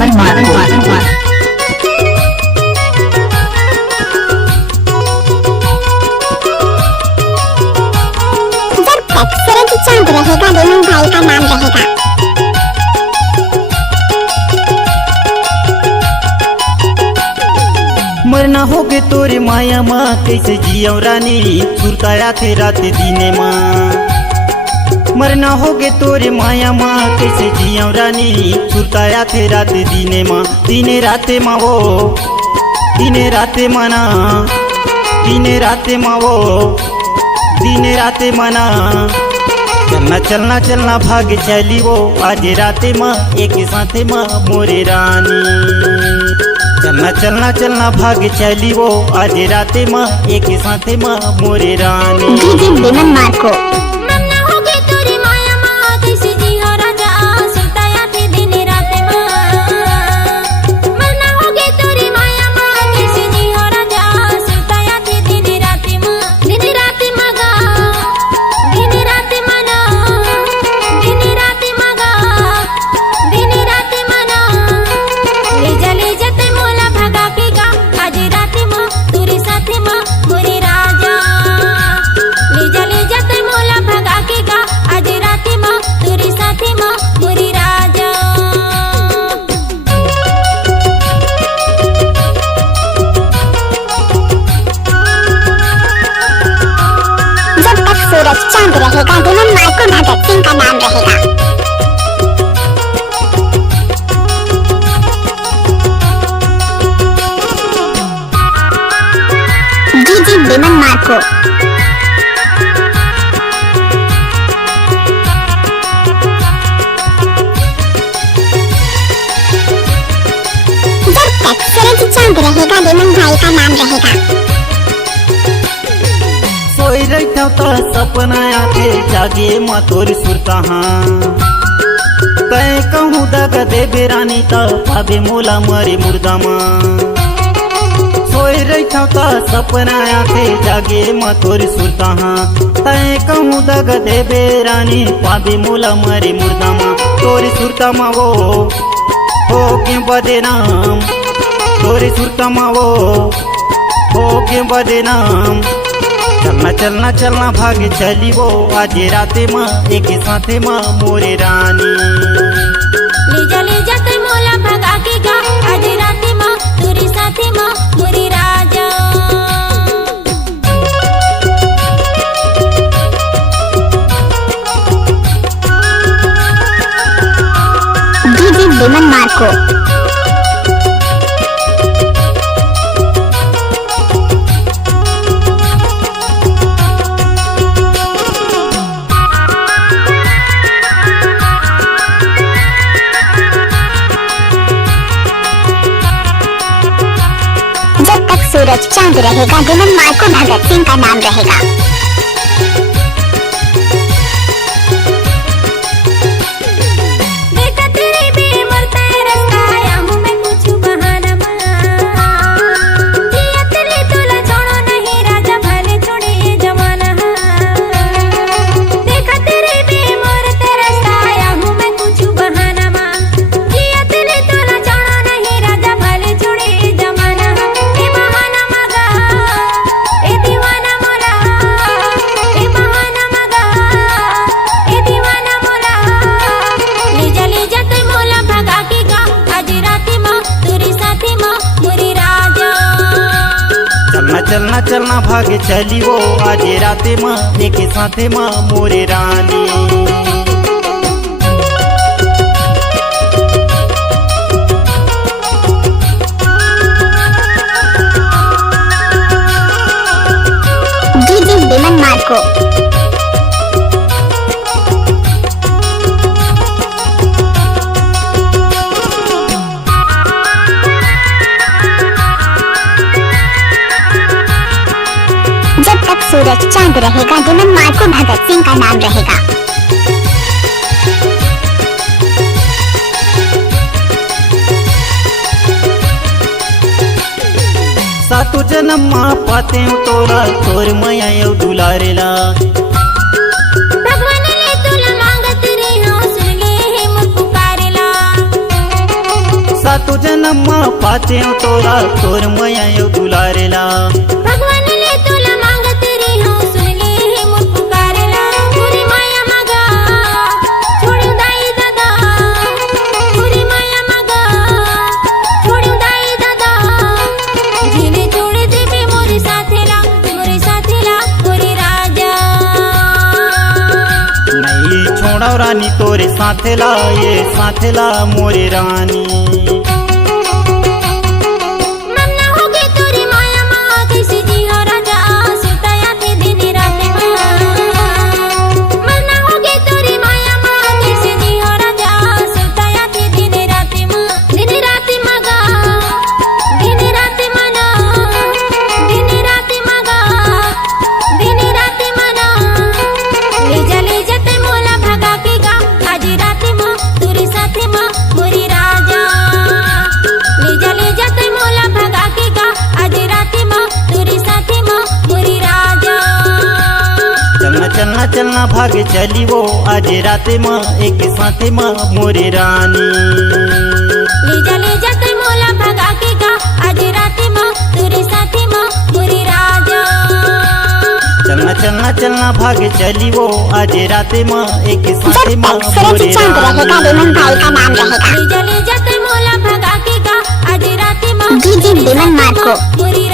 Bimal Marco. चांद रहेगा बिमल भाई का नाम रहेगा। मरना होगे तोरे माया माँ कैसे जियो रानी सुरताया थे रात दीने माँ। मरना होगे तोरे माया माँ कैसे जियो रानी सुरताया थे रात दीने माँ। दीने राते माँ वो दीने राते माना दीने राते माँ वो दीने राते माना। चलना चलना चलना भाग चली वो आज राते माँ एक साथे माँ मोरे रानी। चलना चलना चलना भाग चली वो आज राते माँ एक साथे माँ मोरे रानी। DJ Bimal Marco. सूरज चांद रहेगा बिमल मार्को भगत सिंह का नाम रहेगा। DJ Bimal Marco. जब तक सूरज चांद रहेगा बिमल भाई का नाम रहेगा। सोई रहता तो सपना आके जागे माँ तोरी सुरता तय कहूँ दग दे बेरानी तो पाबे मोला मरे मुर्दा माँ। सोई रहता तो सपना आके जागे माँ तोरी सुरता तय कहूँ दग दे बेरानी पाबे मोला मरे मुर्दा माँ। तोरी सुरता माँ वो हो के बदनाम तोरी सुरता माँ वो हो के बदनाम। चलना चलना चलना भाग चली वो आज राते माँ एक साथे माँ मोरे रानी। ले जा ते मोला भगा के गा आज राते माँ तोरे साथे माँ मोरे राजा। DJ Bimal Marco. सूरज चांद रहेगा बिमल मार्को भगत सिंह का नाम रहेगा। देखा तेरे बेमर तरसता आया हूँ मैं कुछ बहाना किया तेरे तुला छोड़ो नहीं राजा भले छोड़े ये जमाना। देखा तेरे बेमर तरसता आया हूँ मैं कुछ बहाना किया तेरे तुला छोड़ो नहीं राजा भले छोड़े ये जमाना। चलना चलना भागे चली वो आज राते माँ एक साथे माँ मोरे रानी। DJ Bimal Marco. सूरज चांद रहेगा बिमल मार्को भगत सिंह का नाम रहेगा। सातो जन्म माँ पाते तोरा तोर मैया यौ दुलारेला। भगवान ने तुला मांगत रे हो सुन ले हे मुझ पुकारेला। अम्मा पाते हो तोरा तोर मैया यो दुलारेला भगवान ले तुला मांगत रही हूँ सुन ले ही मुझ पुकारेला पूरी माया मागा छोड़ू दाई दादा पूरी माया मागा छोड़ू दाई दादा जीने छोड़ देवे मोरे साथेला मोरे राजा नहीं छोड़ा रानी तोरे साथेला ये साथेला मोरे रानी मन्ना हो गई तोरी माया माँ कैसे जी हो राजा सुताया थे दिन रात माँ मन्ना हो गई तोरी माया माँ कैसे जी हो राजा सुताया थे दिन रात मगा दिन रात मना दिन रात मगा दिन रात मना ले जा ते मोला भगा के गा आज रात माँ तोरे साथे माँ मोरी राजा ले जा ते मोला भगा के गा आज रात माँ तोरे साथे माँ मोरी राजा चलना चलना चलना भागे चली वो आज राते माँ एक साथे माँ मोरे रानी ले जा ते मोला भगा के गा आज रात माँ तोरे साथे माँ मोरी राजा चलना चलना चलना भागे चली वो आज राते माँ एक जब साथे माँ तक सूरज मोरे चांद रहेगा रानी डिमन भाई का नाम रहेगा। ले जा ते मोला भगा के गा आज रात माँ डीजे डिमन मार्को। मोरी